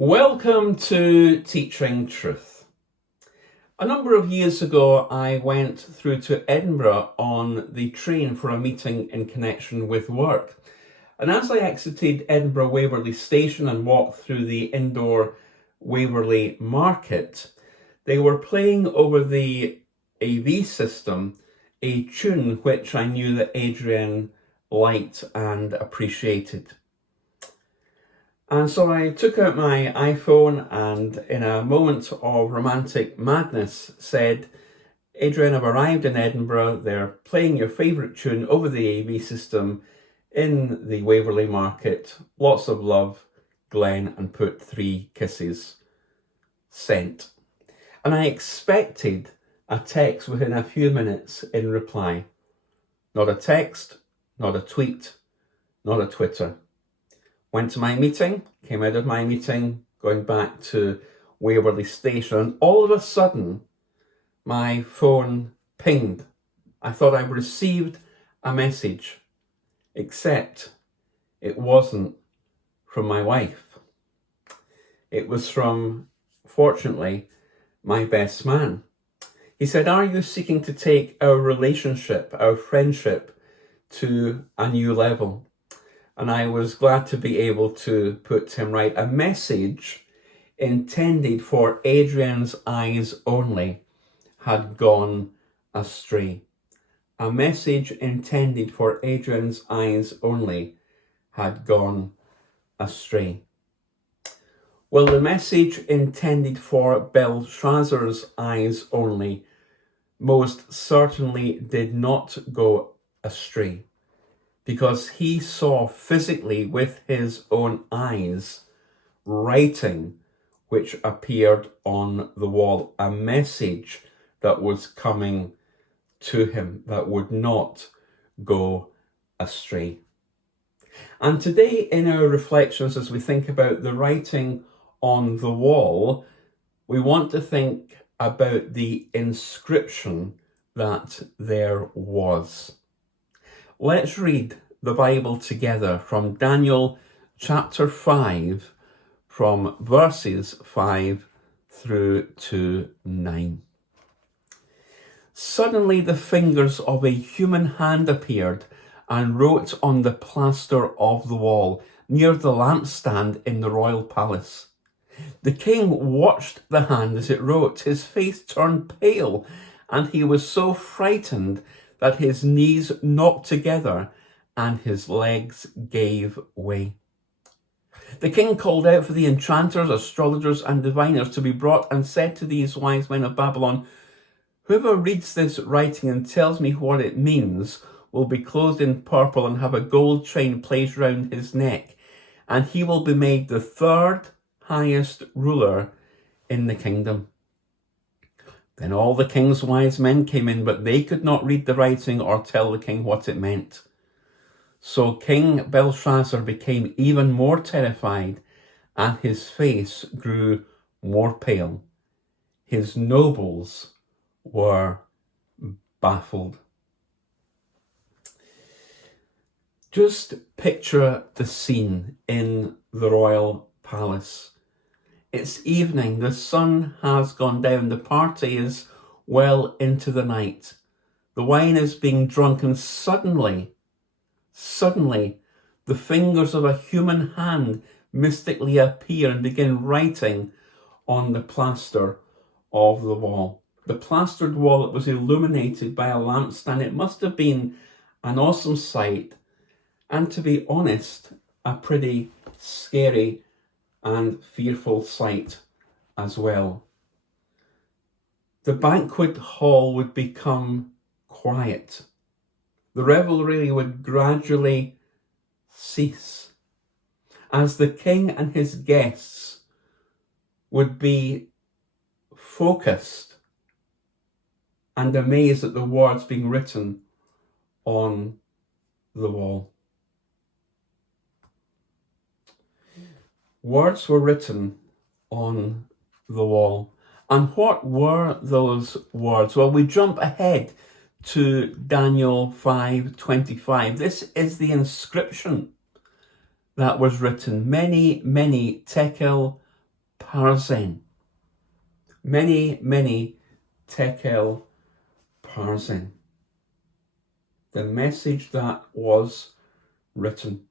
Welcome to Teaching Truth. A number of years ago, I went through to Edinburgh on the train for a meeting in connection with work. And as I exited Edinburgh Waverley Station and walked through the indoor Waverley Market, they were playing over the AV system a tune which I knew that Adrian liked and appreciated. And so I took out my iPhone and in a moment of romantic madness said, Adrian, I've arrived in Edinburgh. They're playing your favourite tune over the AV system in the Waverley Market. Lots of love, Glenn, and put 3 kisses. Sent. And I expected a text within a few minutes in reply. Not a text, not a tweet, not a Twitter. Went to my meeting, came out of my meeting, going back to Waverley Station, and all of a sudden, my phone pinged. I thought I received a message, except it wasn't from my wife. It was from, fortunately, my best man. He said, "Are you seeking to take our relationship, our friendship, to a new level?" And I was glad to be able to put him right. A message intended for Adrian's eyes only had gone astray. A message intended for Adrian's eyes only had gone astray. Well, the message intended for Belshazzar's eyes only most certainly did not go astray, because he saw physically with his own eyes writing which appeared on the wall, a message that was coming to him that would not go astray. And today in our reflections, as we think about the writing on the wall, we want to think about the inscription that there was. Let's read the Bible together from Daniel chapter 5, from verses 5 through to 9. Suddenly the fingers of a human hand appeared and wrote on the plaster of the wall near the lampstand in the royal palace. The king watched the hand as it wrote. His face turned pale, and he was so frightened that his knees knocked together and his legs gave way. The king called out for the enchanters, astrologers, and diviners to be brought and said to these wise men of Babylon, "Whoever reads this writing and tells me what it means will be clothed in purple and have a gold chain placed round his neck, and he will be made the 3rd highest ruler in the kingdom." Then all the king's wise men came in, but they could not read the writing or tell the king what it meant. So King Belshazzar became even more terrified, and his face grew more pale. His nobles were baffled. Just picture the scene in the royal palace. It's evening, the sun has gone down, the party is well into the night. The wine is being drunk, and suddenly, the fingers of a human hand mystically appear and begin writing on the plaster of the wall. The plastered wall that was illuminated by a lampstand. It must have been an awesome sight, and to be honest, a pretty scary and fearful sight as well. The banquet hall would become quiet. The revelry would gradually cease as the king and his guests would be focused and amazed at the words being written on the wall. Words were written on the wall. And what were those words? Well, we jump ahead to Daniel 5:25. This is the inscription that was written. Many, many tekel parsen. Many tekel parsen. The message that was written.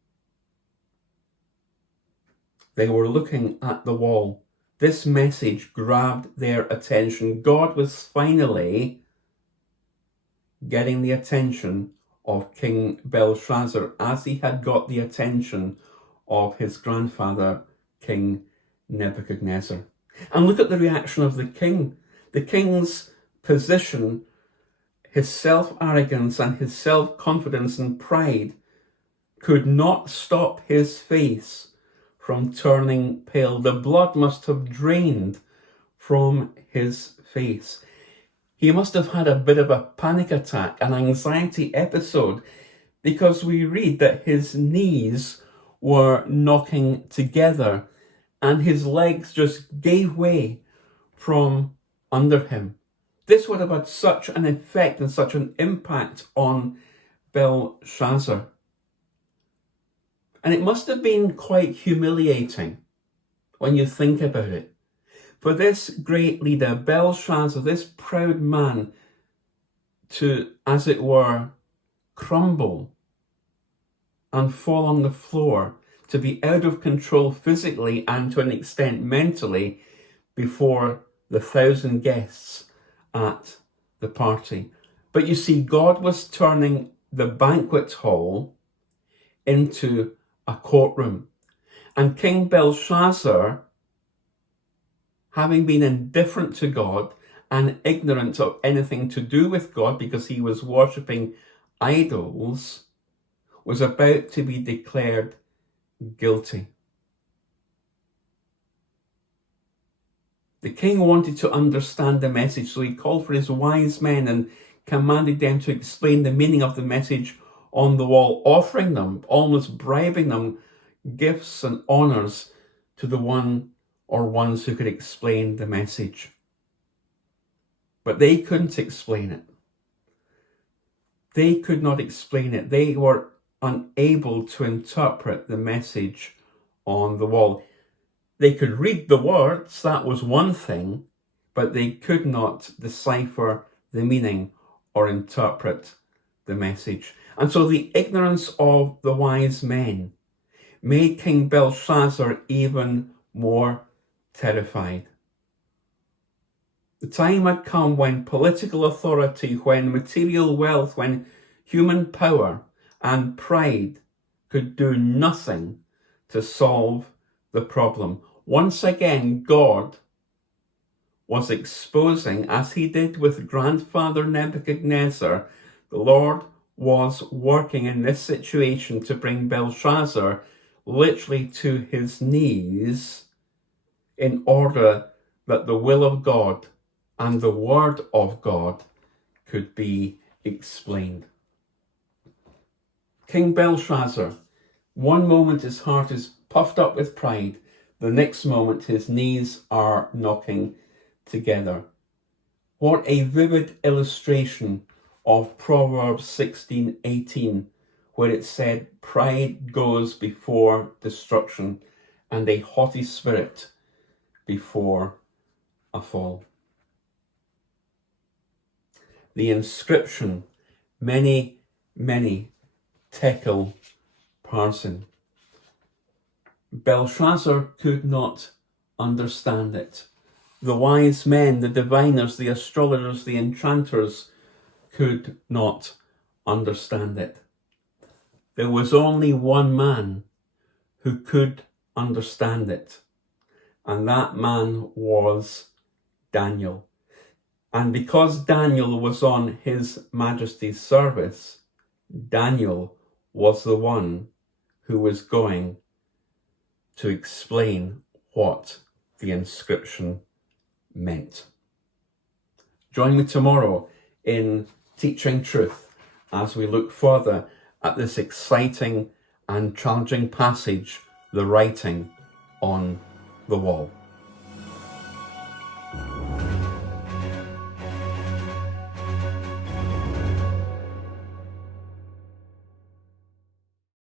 They were looking at the wall. This message grabbed their attention. God was finally getting the attention of King Belshazzar, as he had got the attention of his grandfather, King Nebuchadnezzar. And look at the reaction of the king. The king's position, his self-arrogance and his self-confidence and pride could not stop his face from turning pale. The blood must have drained from his face. He must have had a bit of a panic attack, an anxiety episode, because we read that his knees were knocking together and his legs just gave way from under him. This would have had such an effect and such an impact on Belshazzar. And it must have been quite humiliating when you think about it. For this great leader, Belshazzar, this proud man, to, as it were, crumble and fall on the floor, to be out of control physically and to an extent mentally before the 1,000 guests at the party. But you see, God was turning the banquet hall into a courtroom. And King Belshazzar, having been indifferent to God and ignorant of anything to do with God because he was worshipping idols, was about to be declared guilty. The king wanted to understand the message, so he called for his wise men and commanded them to explain the meaning of the message on the wall, offering them, almost bribing them, gifts and honours to the one or ones who could explain the message. But they couldn't explain it. They could not explain it. They were unable to interpret the message on the wall. They could read the words, that was one thing, but they could not decipher the meaning or interpret the message. And so the ignorance of the wise men made King Belshazzar even more terrified. The time had come when political authority, when material wealth, when human power and pride could do nothing to solve the problem. Once again, God was exposing, as he did with grandfather Nebuchadnezzar, the Lord was working in this situation to bring Belshazzar literally to his knees in order that the will of God and the word of God could be explained. King Belshazzar, one moment his heart is puffed up with pride, the next moment his knees are knocking together. What a vivid illustration of Proverbs 16:18, where it said, pride goes before destruction and a haughty spirit before a fall. The inscription, many tekel parsin. Belshazzar could not understand it. The wise men, the diviners, the astrologers, the enchanters could not understand it. There was only one man who could understand it, and that man was Daniel. And because Daniel was on His Majesty's service, Daniel was the one who was going to explain what the inscription meant. Join me tomorrow in Teaching Truth as we look further at this exciting and challenging passage, the writing on the wall.